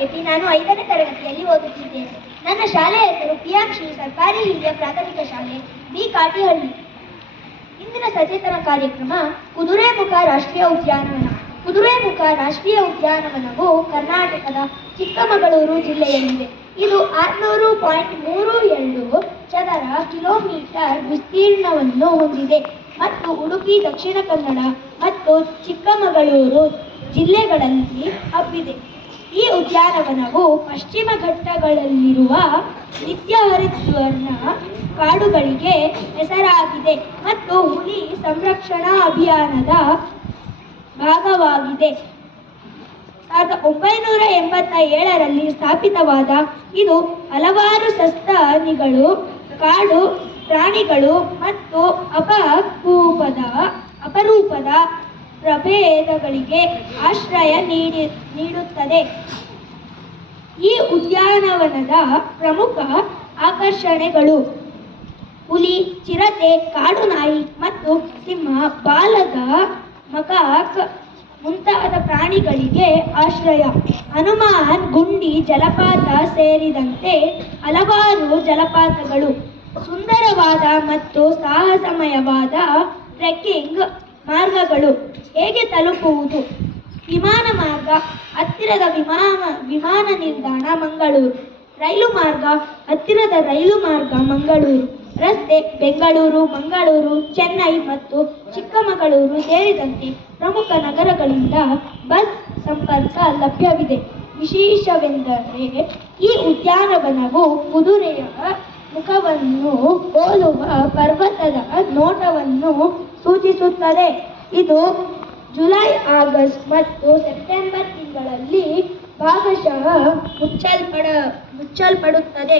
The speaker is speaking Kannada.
ಕೆಪಿ. ನಾನು 5ನೇ ತರಗತಿಯಲ್ಲಿ ಓದುತ್ತಿದ್ದೇನೆ. ನನ್ನ ಶಾಲೆಯ ಹೆಸರು ಪಿಎಂ ಸರ್ಕಾರಿ ಹಿರಿಯ ಪ್ರಾಥಮಿಕ ಶಾಲೆ ಬಿ ಕಾಟಿಹಳ್ಳಿ. ಇಂದಿನ ಸಚೇತನ ಕಾರ್ಯಕ್ರಮ ಕುದುರೆಮುಖ ರಾಷ್ಟ್ರೀಯ ಉದ್ಯಾನವನ. ಕುದುರೆಮುಖ ರಾಷ್ಟ್ರೀಯ ಉದ್ಯಾನವನವು ಕರ್ನಾಟಕದ ಚಿಕ್ಕಮಗಳೂರು ಜಿಲ್ಲೆಯಲ್ಲಿದೆ. ಇದು 600.32 ಚದರ ಕಿಲೋಮೀಟರ್ ವಿಸ್ತೀರ್ಣವನ್ನು ಹೊಂದಿದೆ ಮತ್ತು ಉಡುಪಿ, ದಕ್ಷಿಣ ಕನ್ನಡ ಮತ್ತು ಚಿಕ್ಕಮಗಳೂರು ಜಿಲ್ಲೆಗಳಲ್ಲಿ ಹಬ್ಬಿದೆ. ಈ ಉದ್ಯಾನವನವು ಪಶ್ಚಿಮ ಘಟ್ಟಗಳಲ್ಲಿರುವ ನಿತ್ಯ ಹರಿದ್ವರ್ಣ ಕಾಡುಗಳಿಗೆ ಹೆಸರಾಗಿದೆ ಮತ್ತು ಹುಲಿ ಸಂರಕ್ಷಣಾ ಅಭಿಯಾನದ ಭಾಗವಾಗಿದೆ. 1987ರಲ್ಲಿ ಸ್ಥಾಪಿತವಾದ ಇದು ಹಲವಾರು ಸಸ್ತನಿಗಳು, ಕಾಡು ಪ್ರಾಣಿಗಳು ಮತ್ತು ಅಪರೂಪದ ಪ್ರಭೇದಗಳಿಗೆ ಆಶ್ರಯ ನೀಡುತ್ತದೆ. ಈ ಉದ್ಯಾನವನದ ಪ್ರಮುಖ ಆಕರ್ಷಣೆಗಳು ಹುಲಿ, ಚಿರತೆ, ಕಾಡು ನಾಯಿ ಮತ್ತು ಸಿಂಹ, ಬಾಲದ ಮಕಾಕ್ ಮುಂತಾದ ಪ್ರಾಣಿಗಳಿಗೆ ಆಶ್ರಯ. ಹನುಮಾನ್ ಗುಂಡಿ ಜಲಪಾತ ಸೇರಿದಂತೆ ಹಲವಾರು ಜಲಪಾತಗಳು, ಸುಂದರವಾದ ಮತ್ತು ಸಾಹಸಮಯವಾದ ಟ್ರೆಕ್ಕಿಂಗ್ ಮಾರ್ಗಗಳು. ಹೇಗೆ ತಲುಪುವುದು? ವಿಮಾನ ಮಾರ್ಗ, ಹತ್ತಿರದ ವಿಮಾನ ನಿಲ್ದಾಣ ಮಂಗಳೂರು. ರೈಲು ಮಾರ್ಗ, ಹತ್ತಿರದ ರೈಲು ಮಾರ್ಗ ಮಂಗಳೂರು. ರಸ್ತೆ, ಬೆಂಗಳೂರು, ಮಂಗಳೂರು, ಚೆನ್ನೈ ಮತ್ತು ಚಿಕ್ಕಮಗಳೂರು ಸೇರಿದಂತೆ ಪ್ರಮುಖ ನಗರಗಳಿಂದ ಬಸ್ ಸಂಪರ್ಕ ಲಭ್ಯವಿದೆ. ವಿಶೇಷವೆಂದರೆ ಈ ಉದ್ಯಾನವನವು ಕುದುರೆಯ ಮುಖವನ್ನು ಹೋಲುವ ಪರ್ವತದ ನೋಟವನ್ನು ಸೂಚಿಸುತ್ತದೆ. ಇದು ಜುಲೈ, ಆಗಸ್ಟ್ ಮತ್ತು ಸೆಪ್ಟೆಂಬರ್ ತಿಂಗಳಲ್ಲಿ ಭಾಗಶಃ ಮುಚ್ಚಲ್ಪಡುತ್ತದೆ.